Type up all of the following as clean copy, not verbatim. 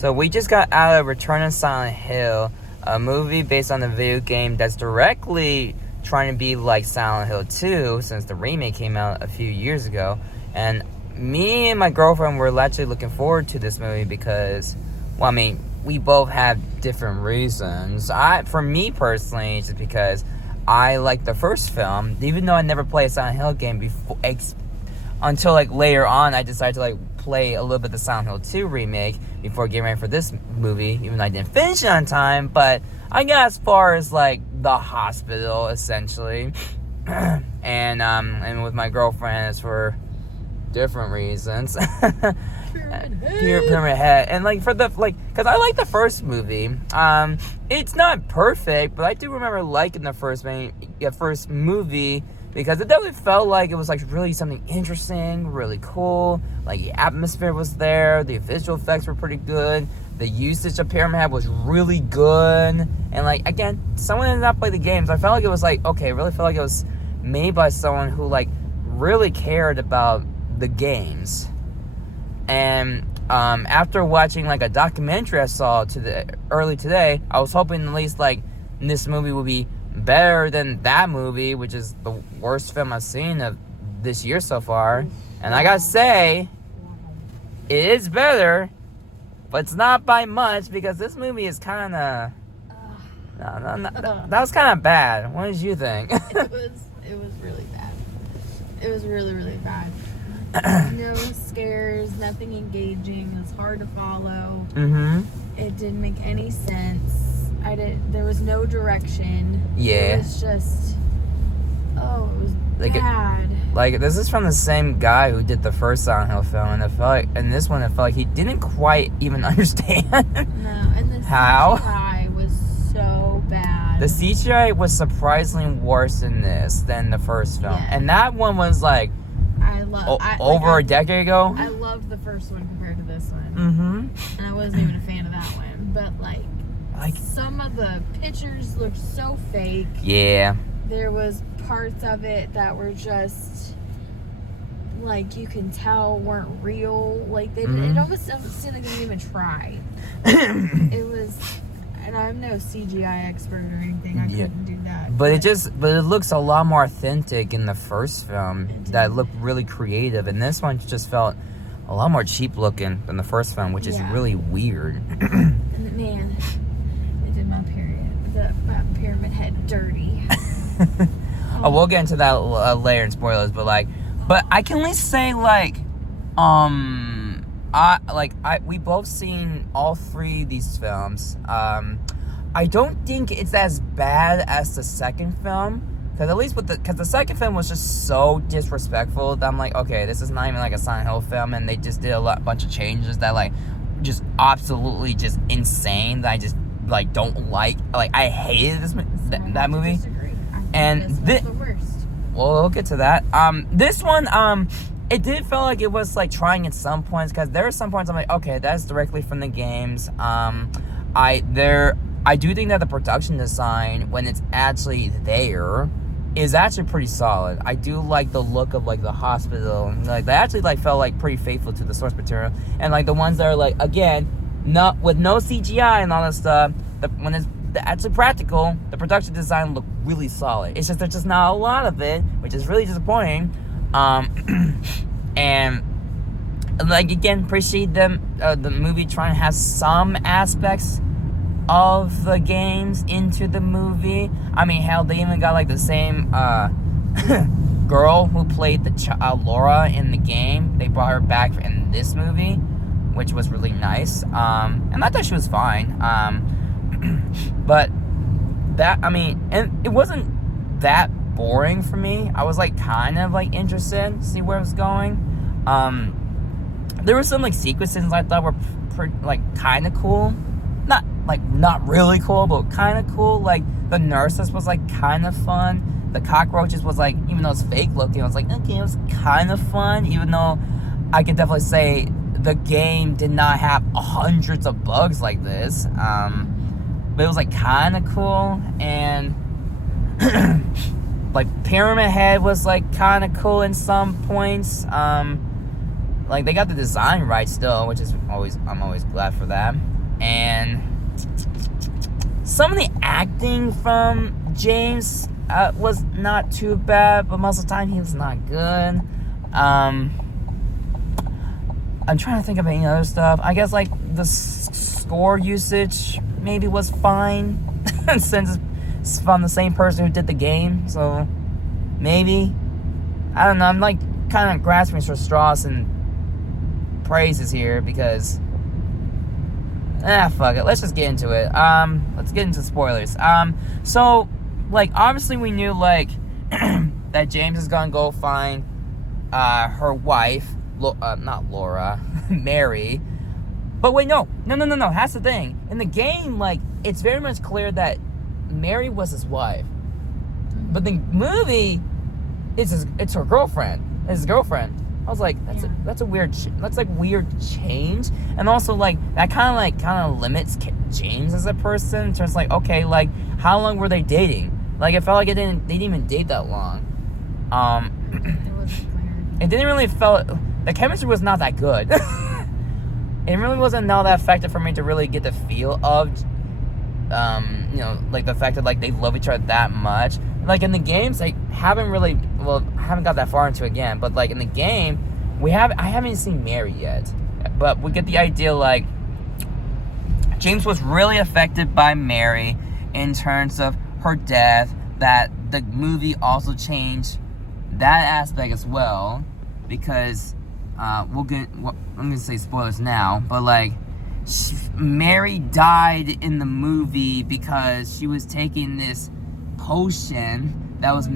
So we just got out of Return of Silent Hill, a movie based on the video game that's directly trying to be like Silent Hill 2, since the remake came out a few years ago. And me and my girlfriend were actually looking forward to this movie because, well, I mean, we both have different reasons. For me personally, it's just because I like the first film, even though I never played a Silent Hill game before, until like later on I decided to like play a little bit of the Silent Hill 2 remake before getting ready for this movie, even though I didn't finish it on time. But I got as far as like the hospital essentially, and with my girlfriend it's for different reasons. Pyramid Head. And like for the because I like the first movie. It's not perfect, but I do remember liking the first movie because it definitely felt like it was like really something interesting, really cool. Like the atmosphere was there, the visual effects were pretty good, the usage of Pyramid Head was really good, and like again, someone did not play the games. I felt like it was like really felt like it was made by someone who like really cared about the games. And after watching like a documentary I saw early today, I was hoping at least like this movie would be better than that movie, which is the worst film I've seen of this year so far. And I gotta say, it is better, but it's not by much because this movie is kind of that was kind of bad. What did you think? It was really bad. It was really, really bad. No scares, nothing engaging. It was hard to follow. It didn't make any sense. There was no direction. Yeah. It was just, it was like bad. Like, this is from the same guy who did the first Silent Hill film, and this one, it felt like he didn't quite even understand. No, and the CGI was so bad. The CGI was surprisingly worse in this than the first film. Yeah. And that one was like, over a decade ago. I loved the first one compared to this one. And I wasn't even a fan of that one. But like some of the pictures looked so fake. Yeah. There was parts of it that were just like you can tell weren't real. Like it almost seemed like they didn't even try. It was, and I'm no CGI expert or anything. I couldn't do that. But it looks a lot more authentic in the first film. That looked really creative, and this one just felt a lot more cheap looking than the first film, which is really weird. And man, it did my Pyramid Head dirty. We'll get into that later in spoilers, but I can at least say we both seen all three of these films. I don't think it's as bad as the second film, because the second film was just so disrespectful that I'm like, okay, this is not even like a Silent Hill film, and they just did a bunch of changes that like just absolutely just insane that I just like don't like. Like I hated that movie. And this was the worst. Well, we'll get to that. This one, it did feel like it was like trying at some points, because there are some points I'm like, okay, that's directly from the games. I do think that the production design, when it's actually there, is actually pretty solid. I do like the look of like the hospital, and like they actually like felt like pretty faithful to the source material. And like the ones that are like, again, not with no CGI and all that stuff, when it's actually practical, the production design looked really solid. It's just there's just not a lot of it, which is really disappointing. And like again, appreciate the movie trying to have some aspects of the games into the movie. I mean, hell, they even got like the same girl who played Laura in the game. They brought her back in this movie, which was really nice. And I thought she was fine. But and it wasn't that boring for me. I was like kind of like interested to see where it was going. There were some like sequences I thought were kind of cool. Not really cool, but kind of cool. Like the nurses was like kind of fun. The cockroaches was like, even though it's fake looking, I was like, okay, it was kind of fun. Even though I could definitely say the game did not have hundreds of bugs like this. But it was like kind of cool, and like Pyramid Head was like kind of cool in some points. like they got the design right still, which is I'm always glad for that. And some of the acting from James was not too bad, but most of the time he was not good. I'm trying to think of any other stuff. I guess like the score usage maybe was fine since it's from the same person who did the game, so maybe. I don't know, I'm like kind of grasping for straws and praises here because fuck it, let's just get into it. Let's get into spoilers. So like obviously we knew like that James is gonna go find her wife, not Laura, Mary. But wait, no, that's the thing. In the game, like, it's very much clear that Mary was his wife. But the movie, it's her girlfriend. It's his girlfriend. I was like, that's a weird, that's like weird change. And also like, that kind of limits James as a person. In terms of like, okay, like, how long were they dating? Like, it felt like they didn't even date that long. It didn't really the chemistry was not that good. It really wasn't all that effective for me to really get the feel of, like the fact that like they love each other that much. Like in the games, I haven't got that far into it again. But like in the game, I haven't seen Mary yet, but we get the idea like James was really affected by Mary in terms of her death. That the movie also changed that aspect as well, because I'm gonna say spoilers now, but like Mary died in the movie because she was taking this potion that was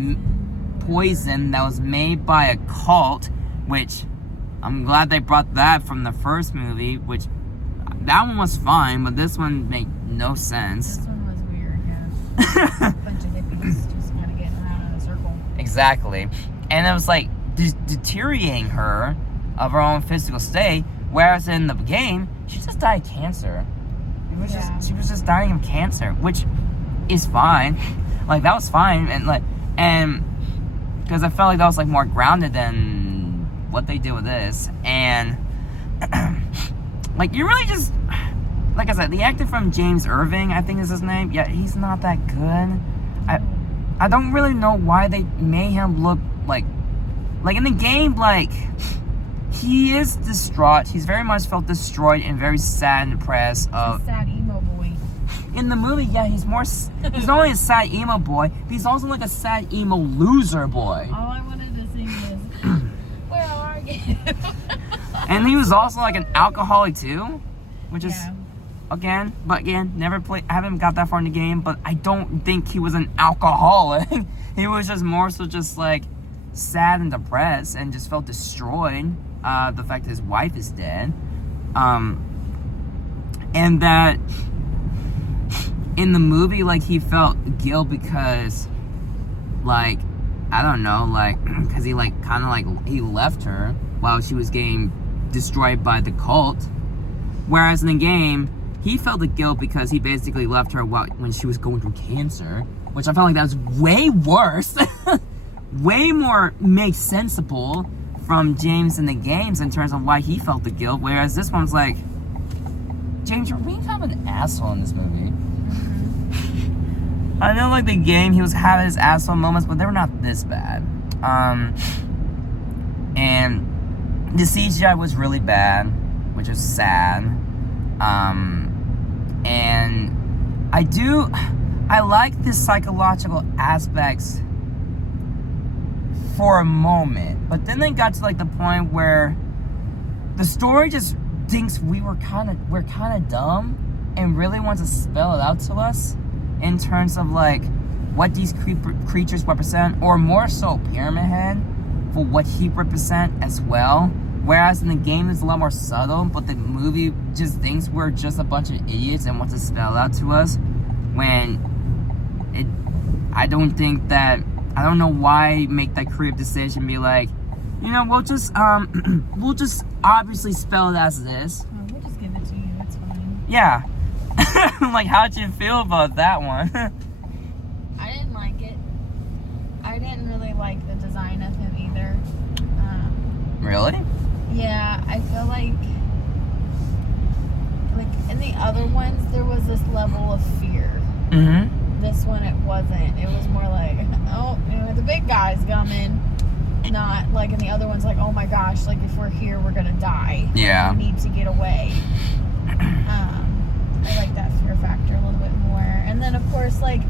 poison that was made by a cult, which I'm glad they brought that from the first movie, which that one was fine, but this one made no sense. This one was weird, yeah. A bunch of hippies just kind of getting around in a circle. Exactly. And it was like deteriorating her of her own physical state, whereas in the game, she just died of cancer. She was just dying of cancer, which is fine. Like, that was fine, and because I felt like that was like more grounded than what they did with this. And like, you really just, like I said, the actor from James Irving, I think is his name, yeah, he's not that good. I don't really know why they made him look like in the game, like, he is distraught. He's very much felt destroyed and very sad and depressed. He's a sad emo boy. In the movie, yeah, he's not only a sad emo boy, but he's also like a sad emo loser boy. All I wanted to sing is, where are you? And he was also like an alcoholic too, which is, again, I haven't got that far in the game, but I don't think he was an alcoholic. He was just more so just like sad and depressed and just felt destroyed. The fact that his wife is dead. And that in the movie, like, he felt guilt because, like, I don't know, like, because he, like, kind of, like, he left her while she was getting destroyed by the cult. Whereas in the game, he felt the guilt because he basically left her when she was going through cancer, which I felt like that was way worse. Way more makes sensible from James in the games in terms of why he felt the guilt, whereas this one's like, James, you're being kind of an asshole in this movie. I know, like, the game, he was having his asshole moments, but they were not this bad. And the CGI was really bad, which is sad. And I like the psychological aspects for a moment, but then they got to like the point where the story just thinks we're kind of dumb and really wants to spell it out to us in terms of like what these creatures represent, or more so Pyramid Head for what he represent as well. Whereas in the game it's a lot more subtle, but the movie just thinks we're just a bunch of idiots and wants to spell it out to us when I don't know why make that creative decision, be like, we'll just obviously spell it as this. Oh, we'll just give it to you, it's fine. Yeah. Like, how'd you feel about that one? I didn't like it. I didn't really like the design of him either. Really? Yeah, I feel like in the other ones there was this level of fear. Mm-hmm. This one it wasn't. It was more like, oh, the big guy's coming. Not like in the other ones, like, oh my gosh, like if we're here, we're gonna die. Yeah. We need to get away. I like that fear factor a little bit more. And then of course, like,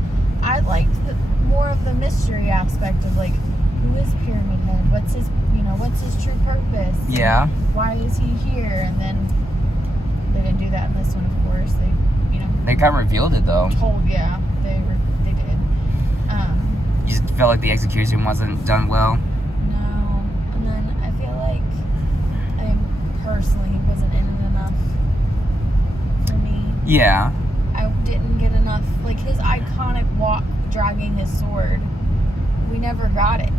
I liked more of the mystery aspect of like, who is Pyramid Head? What's his true purpose? Yeah. Why is he here? And then they didn't do that in this one, of course. They kind of revealed it though. Yeah, they did. You just felt like the execution wasn't done well. No, and then I feel like, personally, he wasn't in it enough for me. Yeah. I didn't get enough, like his iconic walk dragging his sword. We never got it.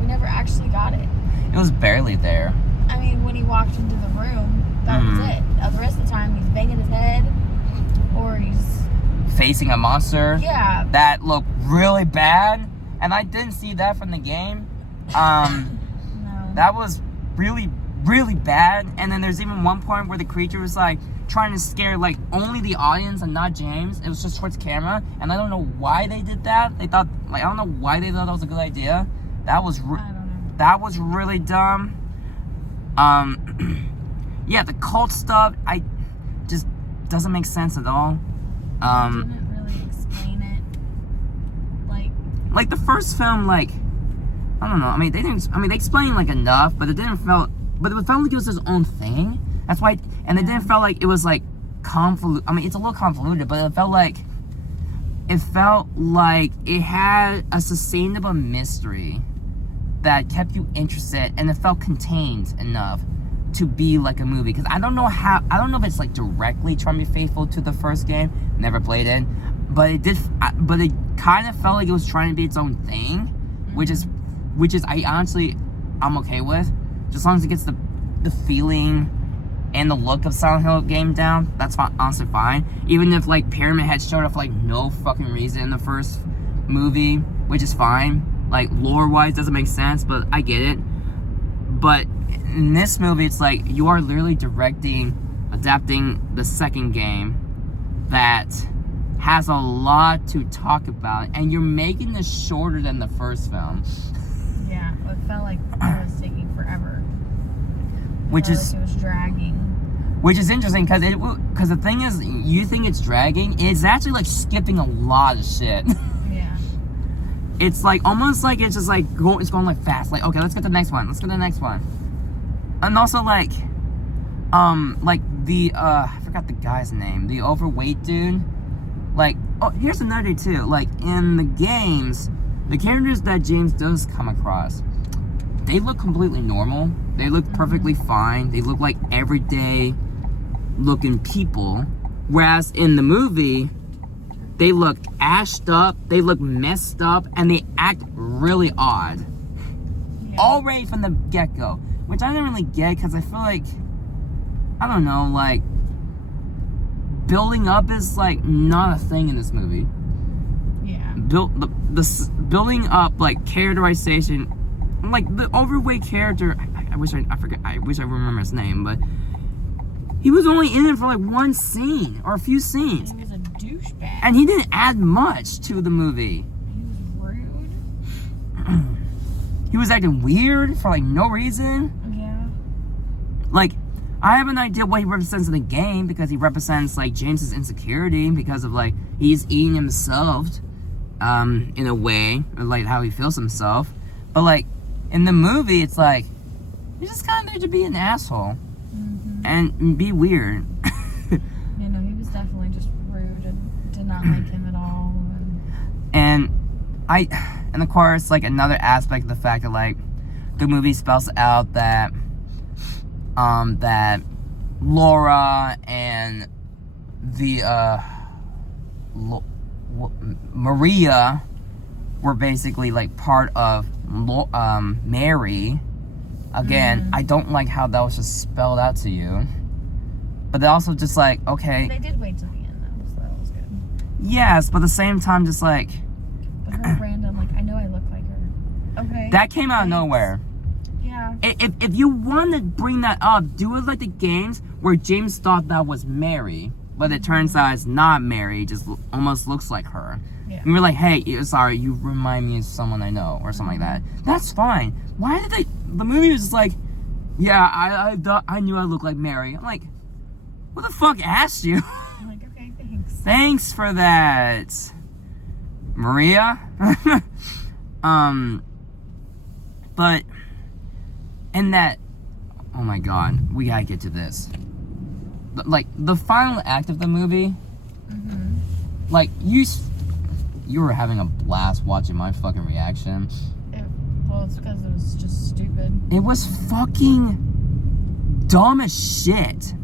We never actually got it. It was barely there. I mean, when he walked into the room, that was it. The rest of the time, he's banging his head, or he's facing a monster. Yeah. That looked really bad, and I didn't see that from the game. No. That was really, really bad. And then there's even one point where the creature was like trying to scare like only the audience and not James. It was just towards camera, and I don't know why they did that. They thought, like, I don't know why they thought that was a good idea. That was I don't know. that was really dumb. Yeah, the cult stuff, I just doesn't make sense at all. Didn't really explain it. Like the first film, like, I don't know. I mean, they explained like enough, but it felt like it was his own thing. That's why, and it didn't feel like it was like convoluted. I mean, it's a little convoluted, but it felt like it had a sustainable mystery that kept you interested, and it felt contained enough to be like a movie. Because I don't know if it's like directly trying to be faithful to the first game. Never played it, but it kind of felt like it was trying to be its own thing, which is I'm okay with, just as long as it gets the feeling and the look of Silent Hill game down. That's honestly fine. Even if like Pyramid Head showed up for like no fucking reason in the first movie, which is fine. Like lore wise doesn't make sense, but I get it. But in this movie, it's like you are literally adapting the second game that has a lot to talk about, and you're making this shorter than the first film. Yeah, it felt like it was taking forever. Which it was dragging. Which is interesting, because the thing is, you think it's dragging, it's actually like skipping a lot of shit. Yeah. It's like almost like it's just like it's going like fast. Like, okay, let's get to the next one. And also like the I forgot the guy's name, the overweight dude. Like, oh, here's another too. Like in the games, the characters that James does come across, they look completely normal. They look perfectly fine. They look like everyday looking people. Whereas in the movie, they look ashed up, they look messed up, and they act really odd. Yeah. Already from the get-go. Which I didn't really get, because I feel like, I don't know, like, building up is like not a thing in this movie. Yeah. The building up, like, characterization, like the overweight character, I wish I remember his name, but he was only in it for like one scene or a few scenes. He was a douchebag. And he didn't add much to the movie. He was rude. He was acting weird for like no reason. Yeah. Like, I have an idea what he represents in the game, because he represents like James's insecurity because of like he's eating himself in a way, or like how he feels himself. But like in the movie, it's like he's just kind of there to be an asshole and be weird. You know, he was definitely just rude and did not like him at all. And of course, like another aspect of the fact that like the movie spells out that that Laura and the Maria were basically like part of Mary. Again, I don't like how that was just spelled out to you. But they also just like, okay. They did wait till the end though, so that was good. Yes, but at the same time, just like. But her random, like, I know I look like her. Okay. That came out of nowhere. Yeah. Yeah. If you want to bring that up, do it like the games where James thought that was Mary, but it turns out it's not Mary. It just almost looks like her. Yeah. And we're like, hey, sorry, you remind me of someone I know, or something like that. That's fine. Why did they? The movie was just like, yeah, I knew I looked like Mary. I'm like, who the fuck asked you? I'm like, okay, thanks. Thanks for that, Maria. But, and that, oh my god, we gotta get to this. Like, the final act of the movie, like, you were having a blast watching my fucking reaction. Well, it's because it was just stupid. It was fucking dumb as shit.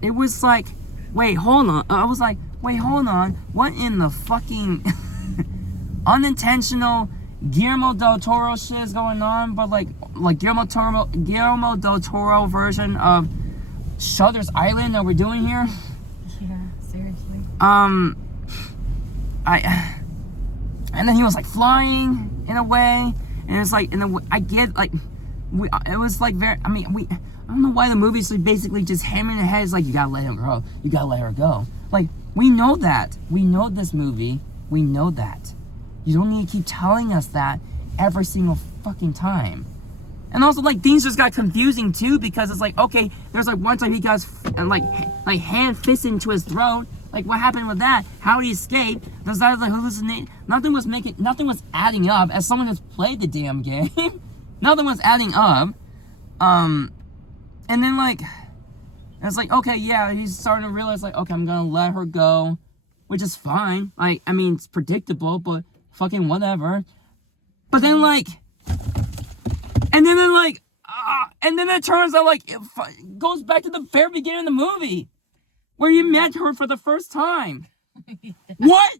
It was like, wait, hold on. I was like, wait, hold on. What in the fucking unintentional Guillermo del Toro shit is going on? But like Guillermo del Toro version of Shutter's Island that we're doing here. Yeah, seriously. And then he was like flying in a way, and it's like, I get like, it was like very. I don't know why the movie's like basically just hammering the head. It's like, you gotta let him go. You gotta let her go. Like, we know that. We know this movie. We know that. You don't need to keep telling us that every single fucking time. And also, like, things just got confusing too, because it's like, okay, there's like one time he got like hand fist into his throat. Like, what happened with that? How did he escape? Does that like hallucinate? Nothing was adding up. As someone who's played the damn game, nothing was adding up. And then like, it's like, okay, yeah, he's starting to realize like, okay, I'm gonna let her go, which is fine. Like, I mean, it's predictable, but fucking whatever. But then like, and then it turns out like, it goes back to the very beginning of the movie, where you met her for the first time. What?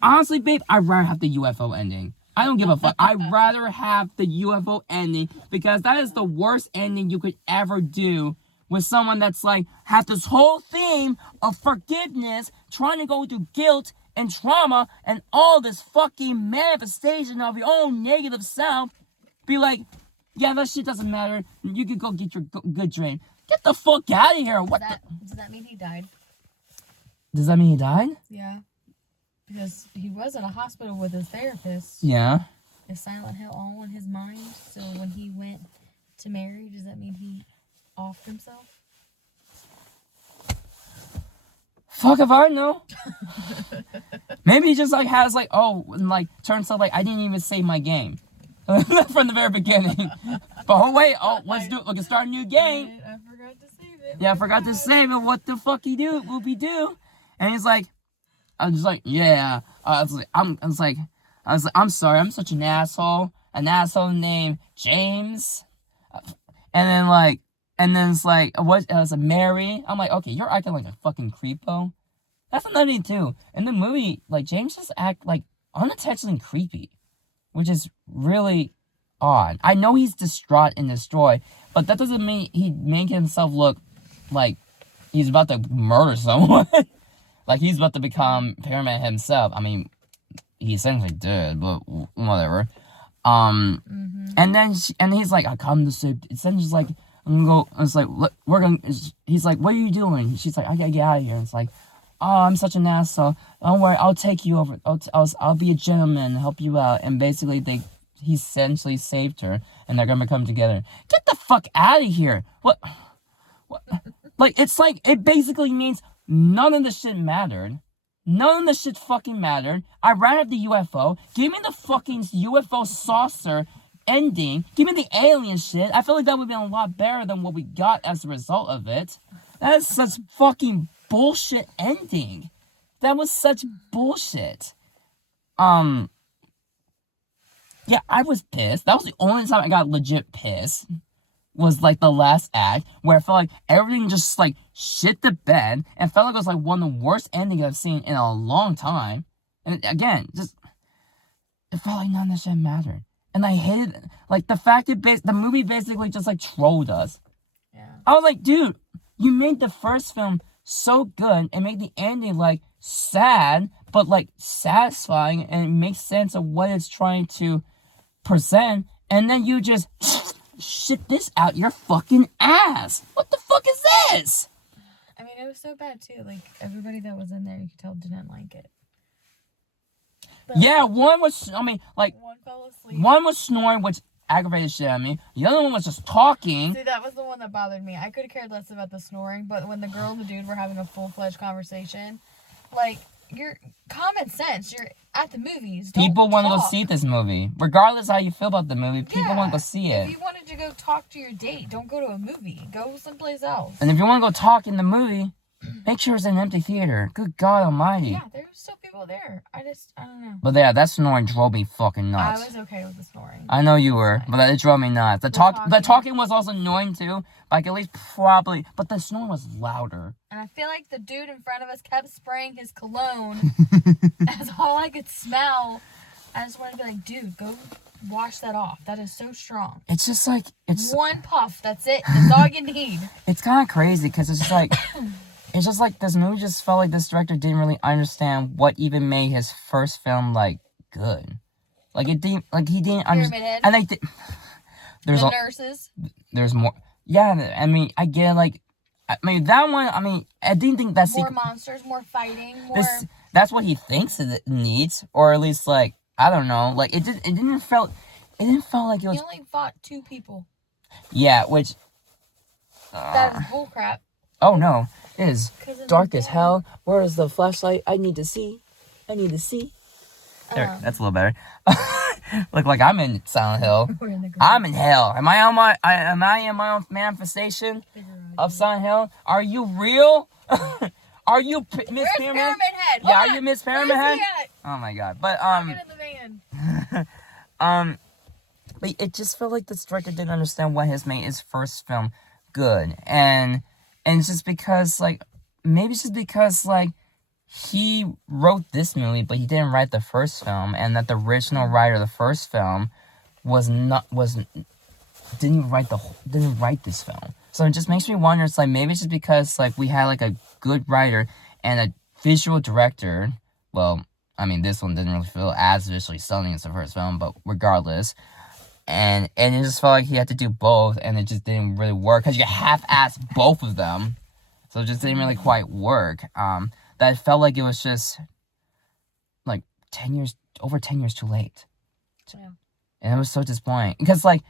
Honestly, babe, I'd rather have the UFO ending. I don't give a fuck. I'd rather have the UFO ending, because that is the worst ending you could ever do with someone that's like, have this whole theme of forgiveness, trying to go through guilt and trauma and all this fucking manifestation of your own negative self. Be like, yeah, that shit doesn't matter. You can go get your good dream. Get the fuck out of here. Does that mean he died? Does that mean he died? Yeah. Because he was at a hospital with his therapist. Yeah. Is Silent Hill all in his mind? So when he went to Mary, does that mean he offed himself? Fuck if I know. Maybe he just like has like, oh, and like turns out like I didn't even save my game from the very beginning. But oh wait, let's do it. We can start a new game. I forgot to save it. Yeah, I forgot to save it. What the fuck he do? Will be do? And he's like, I was like, yeah. I'm sorry. I'm such an asshole. An asshole named James. And then it's like, what? It was a Mary. I'm like, okay, you're acting like a fucking creepo. That's another thing too. In the movie, like James just act like unintentionally creepy, which is really odd. I know he's distraught and destroyed, but that doesn't mean he make himself look like he's about to murder someone. Like he's about to become Pyramid himself. I mean, he essentially did, but whatever. And then he's like, I come to save. Essentially, he's like, I'm gonna go. It's like, we're gonna. He's like, what are you doing? She's like, I gotta get out of here. And it's like, oh, I'm such an asshole. Don't worry, I'll take you over. I'll be a gentleman, help you out. And basically, he essentially saved her, and they're gonna come together. Get the fuck out of here! What? Like, it's like, it basically means none of the shit mattered. None of the shit fucking mattered. I'd rather have the UFO. Give me the fucking UFO saucer ending. Give me the alien shit. I feel like that would be a lot better than what we got as a result of it. That is such fucking bullshit ending. That was such bullshit. Yeah, I was pissed. That was the only time I got legit pissed. Was like the last act, where I felt like everything just like shit the bed, and felt like it was like one of the worst endings I've seen in a long time. And again, just it felt like none of that shit mattered, and I hated like the fact that the movie basically just like trolled us. Yeah. I was like, dude, you made the first film so good and made the ending like sad, but like satisfying, and it makes sense of what it's trying to present, and then you just shit this out your fucking ass. What the fuck is this? I mean, it was so bad too. Like everybody that was in there, you could tell didn't like it. But Yeah, one was, I mean, like, one fell asleep. one was snoring, which aggravated shit at me. The other one was just talking. See, that was the one that bothered me. I could have cared less about the snoring, but when the girl and the dude were having a full-fledged conversation, like, you're common sense. You're at the movies. Don't People want to go talk. see this movie. Regardless how you feel about the movie, people want to go see it. If you wanted to go talk to your date, don't go to a movie. Go someplace else. And if you want to go talk in the movie, make sure it's an empty theater. Good God almighty. Yeah, there were still people there. I don't know. But yeah, that snoring drove me fucking nuts. I was okay with the snoring. I know you were, but it drove me nuts. The talking was also annoying too. Like at least probably, but the snoring was louder. And I feel like the dude in front of us kept spraying his cologne. That's all I could smell. I just wanted to be like, dude, go wash that off. That is so strong. It's just like it's one puff. That's it. That's all you need. It's kind of crazy because it's just like it's just like this movie just felt like this director didn't really understand what even made his first film like good. Like it didn't like he didn't understand. And like there's the nurses. There's more. Yeah, I mean, I get it, like, I mean, that one, I mean, I didn't think that's... More monsters, more fighting, more... That's what he thinks it needs, or at least, like, I don't know, like, it didn't feel like it was... He only fought 2 people. Yeah, which... that is bullcrap. Oh, no, it is dark as hell. Where is the flashlight? I need to see. There, that's a little better. Look like I'm in Silent Hill. I'm in hell. Am I in my own manifestation of Silent Hill? Are you real? Are you Miss Pyramid Head? Yeah, are you Miss Pyramid Head? Oh my god. But Get in the van. but it just felt like this director didn't understand what has made his first film good. And it's just because like maybe it's just because like he wrote this movie, but he didn't write the first film, and that the original writer of the first film didn't write this film. So it just makes me wonder. It's like maybe it's just because like we had like a good writer and a visual director. Well, I mean this one didn't really feel as visually stunning as the first film, but regardless, and it just felt like he had to do both, and it just didn't really work because you half-assed both of them, so it just didn't really quite work. That felt like it was just, like, over 10 years too late. Yeah. And it was so disappointing. Because, like,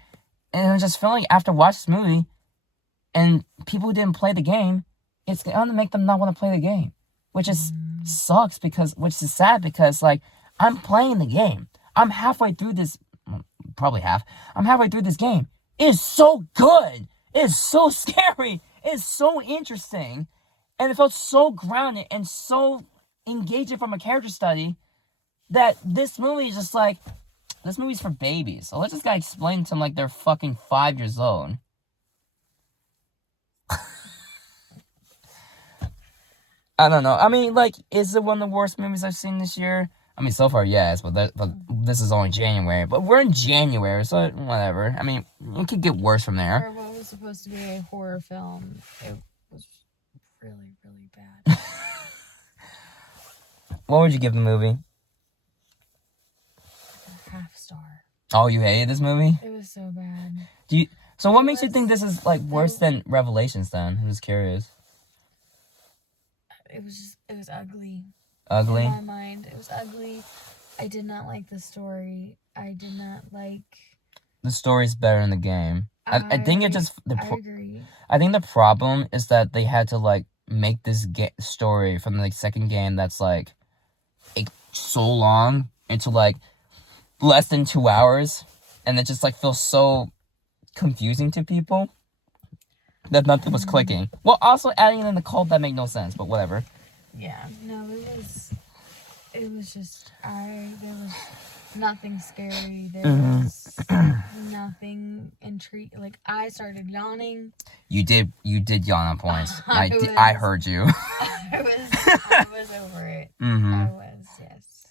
and it just felt like after watching this movie, and people who didn't play the game, it's going to make them not want to play the game. Which is, sucks, which is sad, because, like, I'm playing the game. I'm halfway through this, probably half. I'm halfway through this game. It is so good. It is so scary. It is so interesting. And it felt so grounded and so engaging from a character study that this movie is just like, this movie's for babies. So let's just gotta explain to them like they're fucking 5 years old. I don't know. I mean, like, is it one of the worst movies I've seen this year? I mean, so far, yes, but this is only January. But we're in January, so whatever. I mean, it could get worse from there. For what was supposed to be a horror film, it was really, really bad. What would you give the movie? A half star. Oh, you hated this movie? It was so bad. So what makes you think this is like worse than Revelations then? I'm just curious. It was ugly. Ugly? In my mind, it was ugly. I did not like the story. I did not like... The story's better in the game. I think it just... I agree. I think the problem is that they had to, like, make this story from the like, second game that's, like, so long into, like, less than 2 hours. And it just, like, feels so confusing to people that nothing was clicking. Well, also adding in the cult that made no sense, but whatever. Yeah, no, it was just, there was nothing scary, there was nothing intriguing, like, I started yawning. You did yawn at points. I heard you. I was over it. Mm-hmm. I was, yes.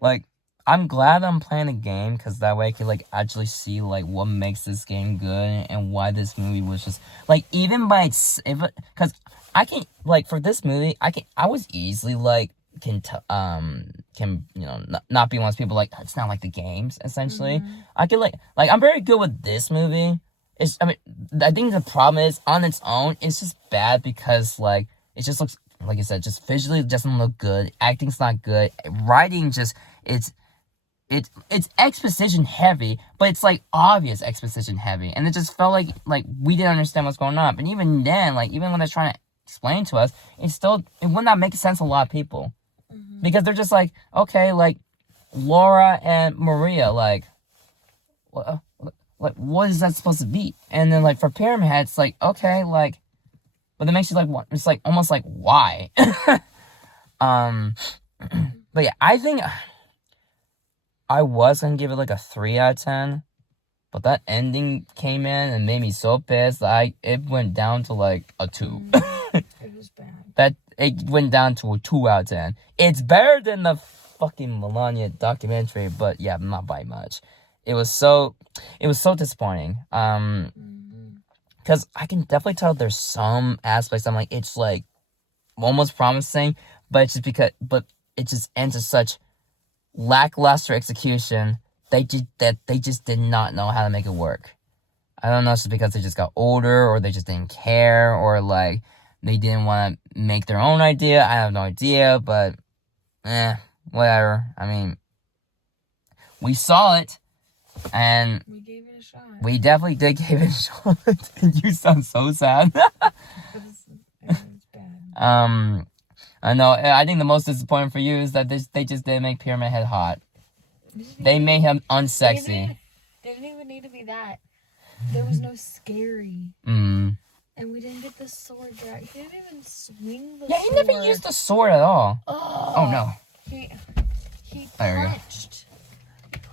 Like, I'm glad I'm playing a game, because that way I could, like, actually see, like, what makes this game good, and why this movie was just, like, even by because I can, like, for this movie, I was easily, like, can you know, not be one of those people, like, it's not like the games, essentially. Mm-hmm. I can, like, I'm very good with this movie. I mean, I think the problem is on its own, it's just bad because like it just looks like I said, just visually it doesn't look good. Acting's not good. Writing just it's exposition heavy, but it's like obvious exposition heavy, and it just felt like we didn't understand what's going on. But even then, like even when they're trying to explain to us, it would not make sense to a lot of people because they're just like, okay, like Laura and Maria, like what is that supposed to be? And then like for Pyramid Head, it's like okay, like, but it makes you like what? It's like almost like why? But yeah, I think I was gonna give it like a 3 out of 10, but that ending came in and made me so pissed that it went down to like a 2. It was bad. That it went down to a 2 out of 10. It's better than the fucking Melania documentary, but yeah, not by much. It was so disappointing. Because I can definitely tell there's some aspects I'm like it's like almost promising, but it's just it just ends with such lackluster execution. They just did not know how to make it work. I don't know if it's because they just got older or they just didn't care or like they didn't want to make their own idea. I have no idea, but whatever. I mean, we saw it and we gave it a shot. We definitely did give it a shot. And you sound so sad. It's bad. I know. I think the most disappointing for you is that they just didn't make Pyramid Head hot. They made him unsexy. They didn't even need to be that. There was no scary. And we didn't get the sword back. He didn't even swing the sword. Yeah, he never used the sword at all. Oh no. He There punched.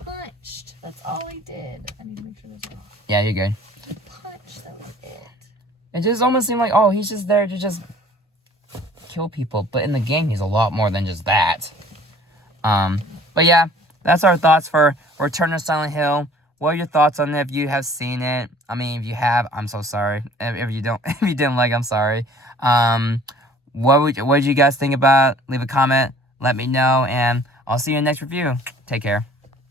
Punched. That's all he did. I need to make sure that's off. Yeah, you're good. He punched. That was it. It just almost seemed like, oh, he's just there to just kill people. But in the game, he's a lot more than just that. But yeah, that's our thoughts for Return to Silent Hill. What are your thoughts on it if you have seen it? I mean, if you have, I'm so sorry. If you don't, if you didn't like, I'm sorry. What did you guys think about it? Leave a comment. Let me know, and I'll see you in the next review. Take care.